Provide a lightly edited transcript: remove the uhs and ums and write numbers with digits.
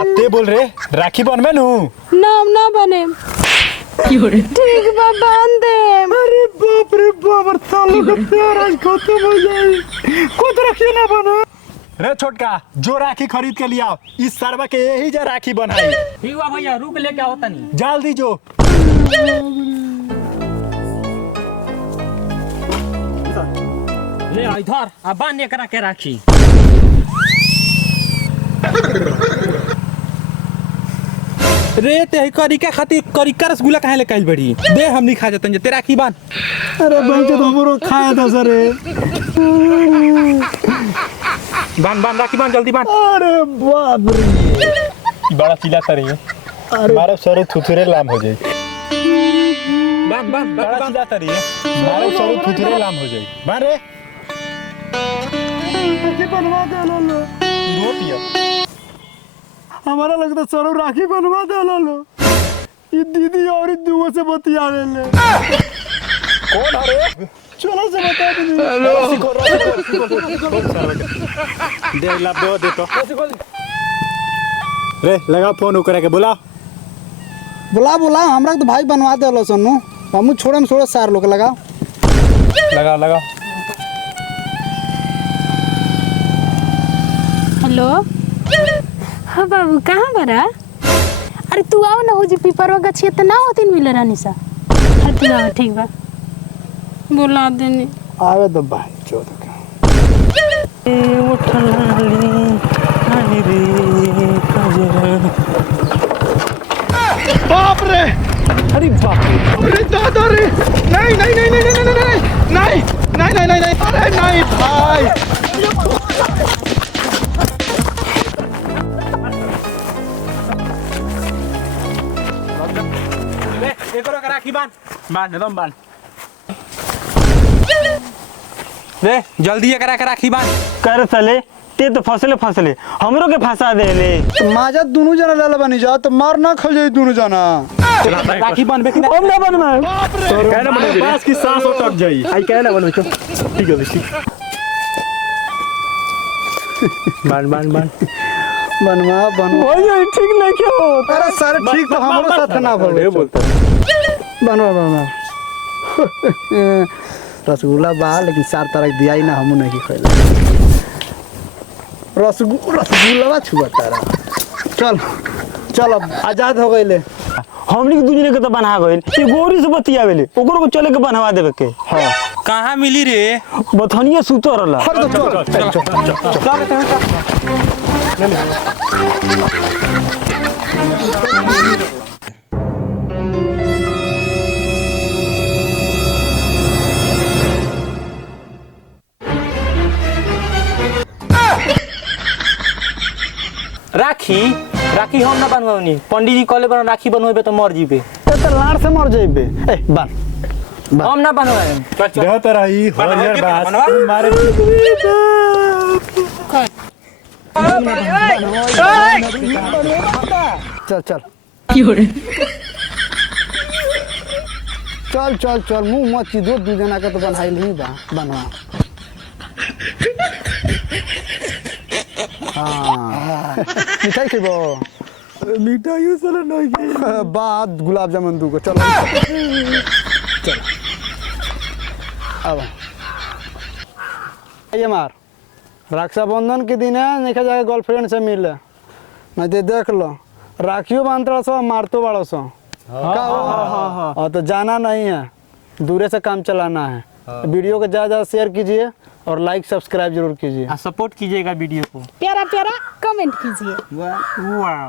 अब ते बोल रे राखी बनबे नु नाम ना बने ठीक बा बांध दे। अरे बाप रे बाप सालों का प्यार आज खत्म हो जाए खुद राखी ना बना रे छोटका जो राखी खरीद के लिया इस सरवा के यही जा राखी बनाई। ठीक हुआ भैया रुक लेके आओ तनी जल्दी जो ले आ इधर आ बांध करा के राखी। रे ते करिका खातिर करिका रसगुल्ला काहे ले काइल बड़ी दे हमनी खा जतन जे ते राखी बांध। अरे बंचे तो हमरो खाया था सर बांध बांध राखी बांध जल्दी बांध। अरे बाप रे बड़ा चिल्ला कर रही है हमारा सर थुथुरे लाम हो जाए। बांध बांध बड़ा चिल्ला कर रही है हमारा सर थुथुरे लाम हो जाए। बांध रे राखी बनवा दे लो रो पिया हमारा लगता सर राखी बनवा दे लो ये दीदी और दुओ से बतियावे ले कौन है चलो से बता दे ला दे तो रे लगा फोन करे के बुला हमरा तो भाई बनवा दे लो सोनू हम छोड़म छोड़ सार लोग लगा हेलो हाँ बाबू कहाँ बरा अरे तू आओ ना हो जी पीपरवा गछिए त ना होतिन मिले रानी सा हाँ तू आओ ठीक बा बुला देनी आवे तो भाई चोद का बाप रे अरे बाप रे अरे दादा रे नहीं नहीं नहीं नहीं नहीं नहीं नहीं नहीं नहीं नहीं नहीं अरे नहीं भाई एक और राखी बांध बांध एकदम बांध रे जल्दी एक राखी बांध कर साले ते तो फसले हमरो के फंसा दे ले माजा दोनों जना लाला बनी जा तो मार ना खा जाए दोनों जना राखी बांध के हम ना बनवा बाप रे कहना बने पास की सांस अटक जाई आई कहना बनवे चुप ठीक है ठीक बांध बनवा ओए ठीक नहीं क्यों होता अरे सर ठीक तो हमारे साथ ना बोल बोलता बनवा रसगुल्ला बा लेकिन सार तरह दिया ही ना हम नहीं खैला रसगुल्ला छुआ तारा चल अब आजाद हो गइले हमनी के दूसरे के तो बना गइल ये गोरी से बतियावेले ओकरो को चले के बनवा देवे के हां कहाँ मिली रे बथनिया सुतो रहला राखी हम ना बनवानी पंडित जी कहले बना राखी बनवेबे तो मर जीबे तो लाड़ से मर जाइबे ए बन हम ना बनवाए देह तरह ही हरियर बात मारे चल मुंह मत दो जना का तो बनाइल ही बा बनवा हाँ मिठाई खेबो मिठाई साला नहीं के बाद गुलाब जामुन दूगो चल अब ये मार रक्षाबंधन के दिन है देखा जाए गर्लफ्रेंड से मिले मैं देख लो राखियों बांधता सो मारतो बड़ो सो और तो जाना नहीं है दूरे से काम चलाना है वीडियो को ज़्यादा शेयर कीजिए और लाइक सब्सक्राइब जरूर कीजिए सपोर्ट कीजिएगा वीडियो को प्यारा कमेंट कीजिए वाह